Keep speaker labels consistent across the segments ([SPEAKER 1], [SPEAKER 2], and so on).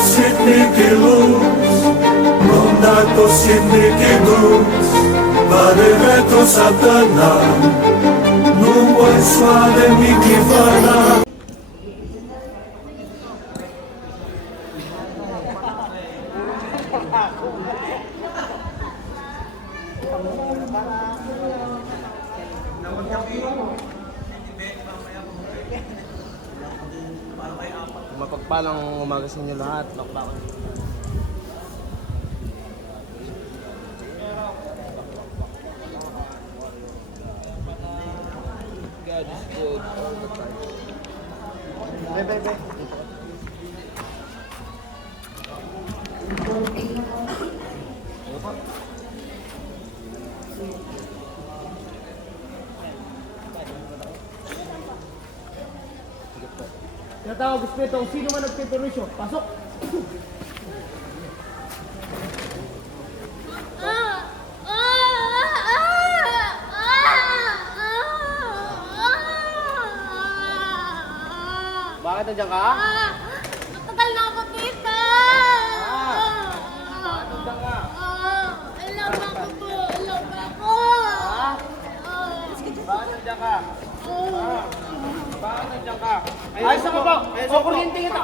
[SPEAKER 1] siempre que luz, ronda siempre que cruz, para el reto Satanás, no voy suave mi divana. Thank you.
[SPEAKER 2] Mapagpalang umaga sa inyo lahat. Bakbakan. God is good all the time. Tinatawag Espiritu, kung sino man nagpiperwisyo, pasok! Bakit nandiyan ka?
[SPEAKER 3] Matagal na ako dito!
[SPEAKER 2] Nandiyan ka?
[SPEAKER 3] Alam ako po! Alam ako!
[SPEAKER 2] Bakit nandiyan ka? Bakit nandiyan ka? Ay, sa baba! O, kuryente kita!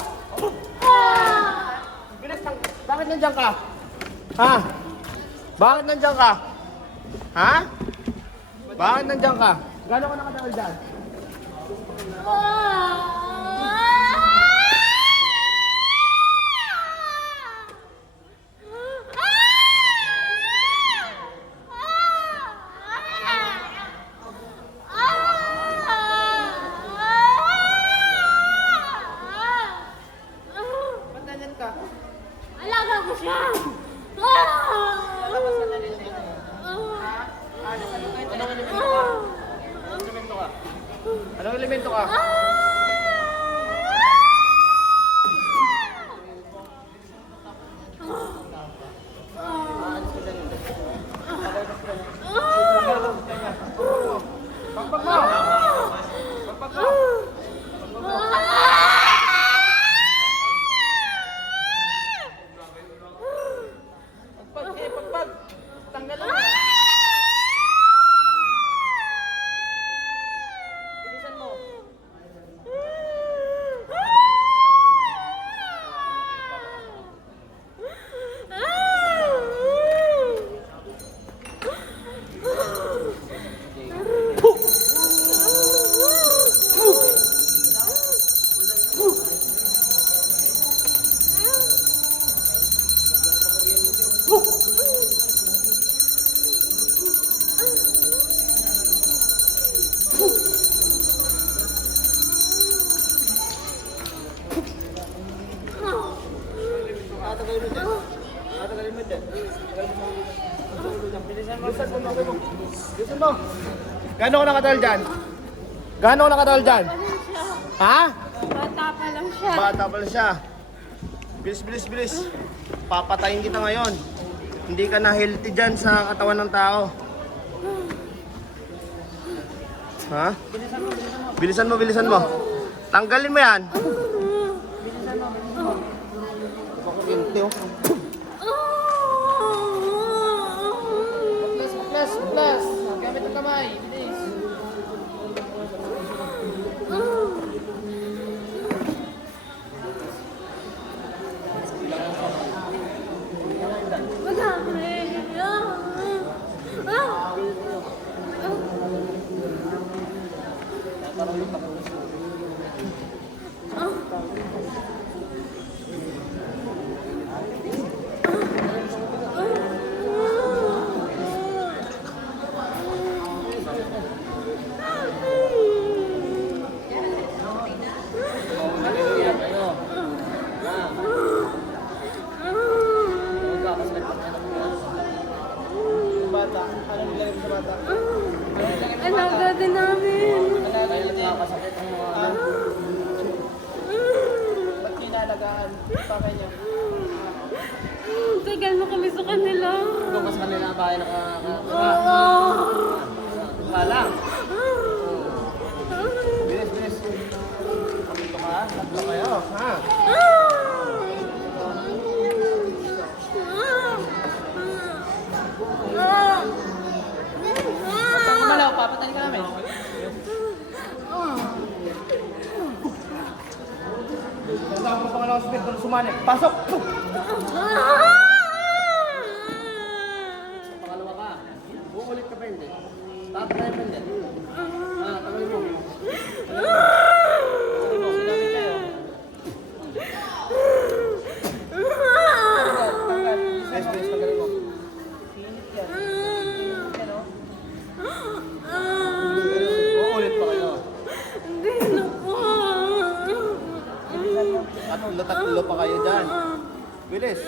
[SPEAKER 2] Bilis lang! Bakit nandiyan ka? Ha? Bakit nandiyan ka? Ha? Bakit nandiyan ka? Gano'n ka nakatagal dyan? Ba't Anong Bilisan mo. Bilisan mo. Bilisan mo. Bilisan mo. Gano'n ko nakatagal dyan? Gano'n ko nakatagal dyan? Ha?
[SPEAKER 3] Bata pa lang siya.
[SPEAKER 2] Bata pala siya. Bilis, bilis, bilis. Papatayin kita ngayon. Hindi ka na healthy dyan sa katawan ng tao. Ha? Bilisan mo, bilisan mo. Tanggalin mo yan. Kuryente, oh. Plus, plus, plus. Gamit ang kamay. Bilis.
[SPEAKER 3] Madami. Ah.
[SPEAKER 2] Bata. Anong bata?
[SPEAKER 3] Alaga din namin.
[SPEAKER 2] Ay, nagkakasakit ang mga ano. Ba't kinalagaan? Pa kanya?
[SPEAKER 3] Tagal na kami sa kanila.
[SPEAKER 2] Doon ka sa kanila ang bahay naka...
[SPEAKER 3] Oo.
[SPEAKER 2] Kala. Bilis, bilis. Dito ka, tatlo kayo. Ha? ng hospital sumanip. Pasok! Puh! Pangalawa ka. Uulit ka pa hindi. Tatry pa hindi. Ah, tagal mo. Tagal mo. Tagal mo. Sinamit tayo. Nice, nice. Tagal mo. Uulit pa kayo.
[SPEAKER 3] Hindi na po.
[SPEAKER 2] Tatlo, tatlo pa kayo dyan. Bilis.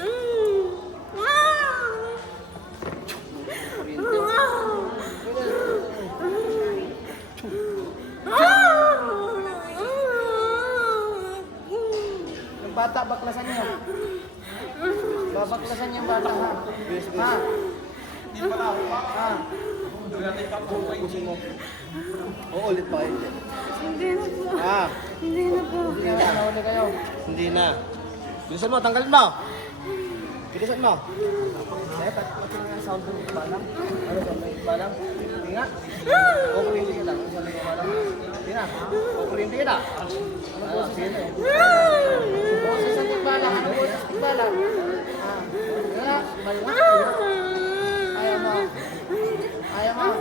[SPEAKER 2] Yung bata, baklasan niyo. Babaklasan niyo yung bata, ha? Bilis, bilis. Ha? Ha? Tapusin mo. Uulit pa kayo dyan.
[SPEAKER 3] Hindi na po.
[SPEAKER 2] Ha?
[SPEAKER 3] Hindi na po.
[SPEAKER 2] Hindi na, nahuli kayo. Hindi na. Bilisan mo, tanggalin mo. Bilisan mo. Eh, pati nga sound ng balang. Ano sound ng balang? Hindi nga. Kita. Ano sound ng balang? Hindi na. Kukulinti kita. Ano yun eh? Boses ang tikbalang. Ano boses ang tikbalang? Ah. Nga. Balang. Ayaw. Ayaw mo. Ah, ayaw mo. Ayaw mo.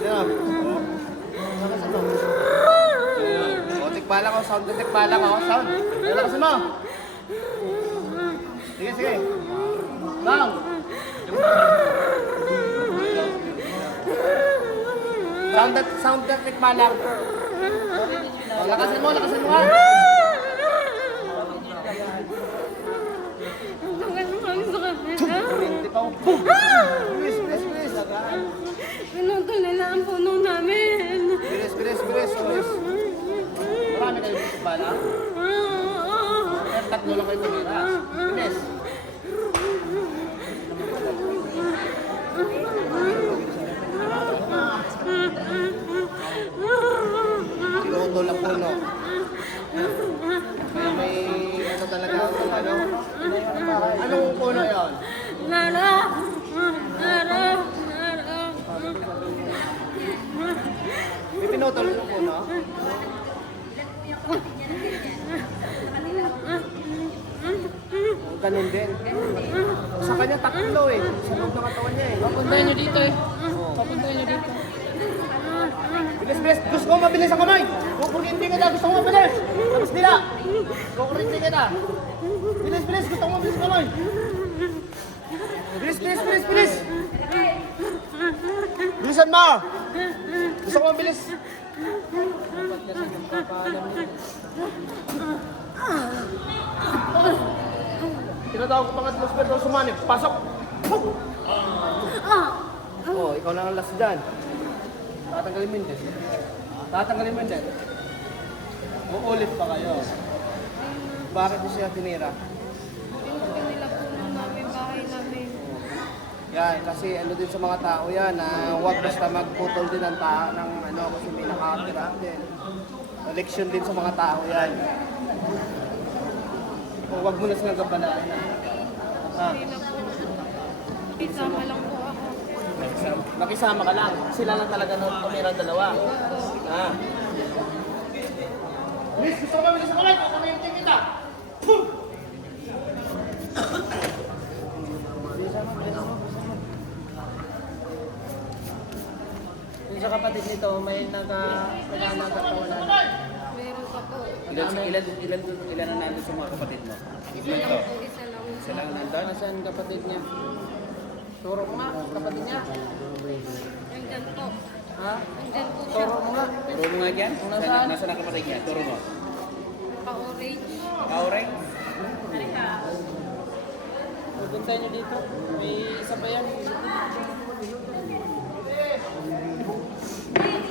[SPEAKER 2] Yeah. O, tikpala ko, sound tikpala ko, sound. Lalakas mo. Sige, sige. Bang! Sound ng, sound ng tikpala. O, lakasan mo, lakasan mo nga.
[SPEAKER 3] Tagal mo kami sa kanila.
[SPEAKER 2] Kurinti pa ako. Boom! Bilis, bilis, bilis.
[SPEAKER 3] Pinutol nila ang puno namin.
[SPEAKER 2] Bilis, bilis, bilis, bilis. Dito. Pero tatlo lang kayo tumira. Bilis. Tinutol ang puno. Kaya may ano talaga ang ano. Anong puno yon?
[SPEAKER 3] Lara! Lara! Lara!
[SPEAKER 2] May pinutol yung puno? Ganun din. Sa kanya tatlo eh. Sa loob ng katawan niya eh.
[SPEAKER 4] Papuntahin nyo dito eh. Papuntahin nyo dito.
[SPEAKER 2] Bilis, bilis. Gusto ko mabilis ang kamay. Kukurinti ka na. Gusto ko mabilis. Tapos nila. Kukurinti ka na. Bilis, bilis. Gusto ko mabilis ang kamay. Bilis, bilis, bilis, bilis. Bilisan mo. Gusto ko mabilis. Tinatawag ko pangatlo pero sumanip. Pasok. Oh, ikaw na ang last dyan. Tatanggalin mo yun din. Tatanggalin mo yun din. Uulit pa kayo. Bakit mo siya tinira?
[SPEAKER 3] Pinutol nila puno namin, bahay namin.
[SPEAKER 2] Yan, kasi ano din sa mga tao yan, na huwag basta magputol din ng tao ng ano, kasi may nakatira din. Election din sa mga tao yan. Huwag mo na silang gabalaan. Ha?
[SPEAKER 3] Hindi na po. Isama lang po.
[SPEAKER 2] Makisama, ka lang. Sila lang talaga nung tumira dalawa. Ha? Miss, gusto ko ako lang. Kukumintin kita. Boom!
[SPEAKER 4] Yung sa kapatid nito, may naga, nagkakatawanan.
[SPEAKER 3] Meron pa po.
[SPEAKER 5] Ilan, ilan, ilan, ilan na nandun sa mga kapatid mo?
[SPEAKER 3] Isa lang po, isa lang.
[SPEAKER 5] Isa lang nandun?
[SPEAKER 4] Nasaan kapatid niya? Turo mo nga, kapatid niya.
[SPEAKER 3] Nandyan po.
[SPEAKER 4] Ha?
[SPEAKER 3] Nandyan po siya.
[SPEAKER 4] Turo mo nga.
[SPEAKER 5] Turo mo nga yan?
[SPEAKER 4] Nasaan?
[SPEAKER 5] Nasaan? Nasaan ang kapatid niya? Turo mo.
[SPEAKER 3] Pa-orange.
[SPEAKER 5] Kaureng?
[SPEAKER 4] Pupuntahin nyo dito. May isa pa yan.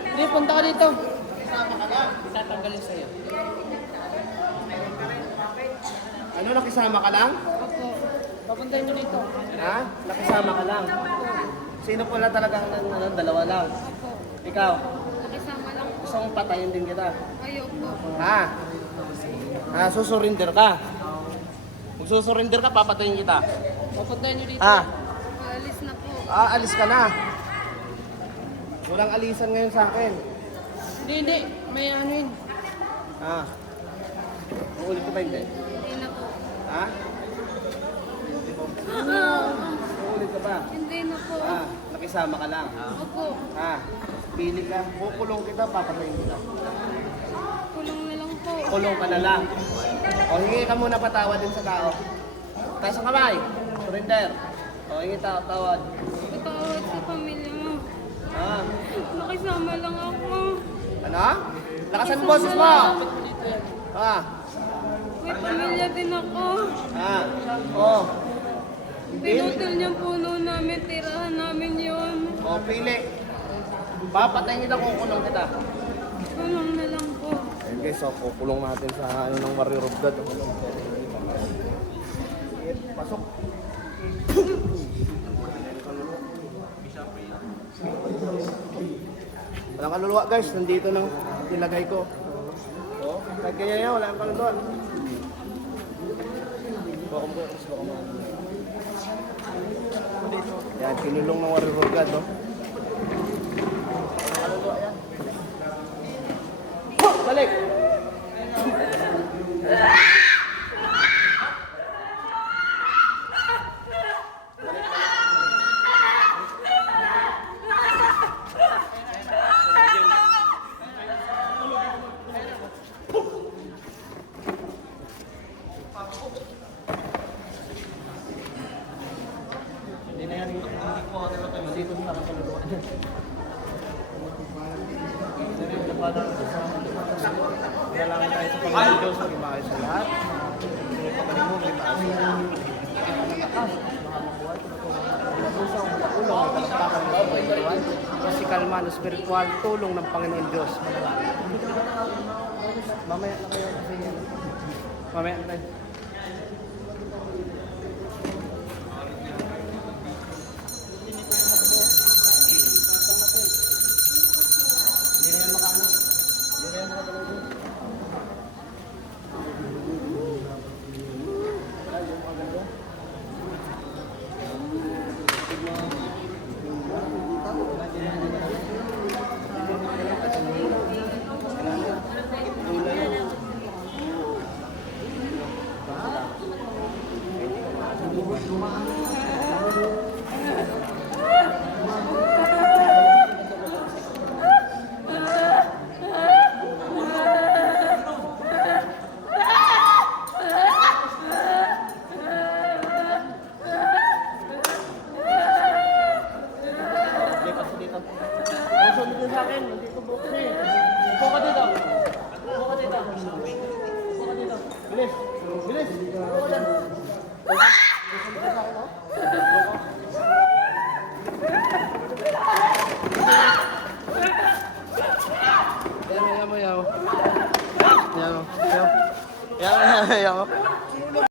[SPEAKER 4] Hindi, punta ka dito.
[SPEAKER 5] Tatanggalin sa'yo.
[SPEAKER 2] Ano, nakisama ka lang?
[SPEAKER 4] Opo. Papuntahin nyo dito.
[SPEAKER 2] Ha? Nakisama ka lang? Sino pala talagang nan- ano, dalawa lang? Ikaw,
[SPEAKER 3] Nakisama lang po.
[SPEAKER 2] gusto mong patayin din kita.
[SPEAKER 3] Ayaw po.
[SPEAKER 2] Ha? Ha, susurinder ka. Kung susurinder ka, papatayin kita.
[SPEAKER 4] Papuntahin nyo dito.
[SPEAKER 2] Ha?
[SPEAKER 3] Aalis na po.
[SPEAKER 2] Aalis ka na. Walang alisan ngayon sa akin.
[SPEAKER 4] Hindi, hindi. May ano yun.
[SPEAKER 2] Ah. Uulit ka ba hindi?
[SPEAKER 3] Hindi na po.
[SPEAKER 2] Ha? Uulit ka ba?
[SPEAKER 3] Hindi na po.
[SPEAKER 2] Ah, nakisama ka lang.
[SPEAKER 3] Opo.
[SPEAKER 2] Ah, pili ka. Kukulong kita, papatayin kita.
[SPEAKER 3] Kulong na lang po.
[SPEAKER 2] Kulong ka na lang. O, hingi ka muna patawad din sa tao. Taas ang kamay. Surrender. O, hingi ta tawad.
[SPEAKER 3] Patawad sa pamilya mo.
[SPEAKER 2] Ah,
[SPEAKER 3] Nakisama lang ako.
[SPEAKER 2] ano? Lakasan ang boses mo. Ah,
[SPEAKER 3] May pamilya din ako.
[SPEAKER 2] ah. Oh.
[SPEAKER 3] Pinutol niyang puno namin, tirahan namin yun.
[SPEAKER 2] O, pili. Papatayin kita, kukulong kita.
[SPEAKER 3] Kulong na lang po.
[SPEAKER 2] Ayun guys, so kukulong natin sa ano ng Mario Robdad. Pasok. Walang kaluluwa guys, nandito nang nilagay ko. Oh, kahit ganyan yan, wala kang kaluluwa. Baka mo, baka mo. Yan, kinulong ng Mario Robdad, no? Hindi na yan, hindi ko ako nalapay. Dito na ako kaluluwa niya. Kailangan tayo sa Panginoon sa lahat. Sunod pa mo, maging maayos sa lahat. Ng Panginoon. Physical man, spiritual, tulong ng Panginoon Diyos. Mamaya na kayo. Mamaya na tayo. Ang sunod din sa akin, nandito po kasi. Upo ka dito. Upo ka dito. Upo ka dito. Bilis. Bilis. Upo ka dyan.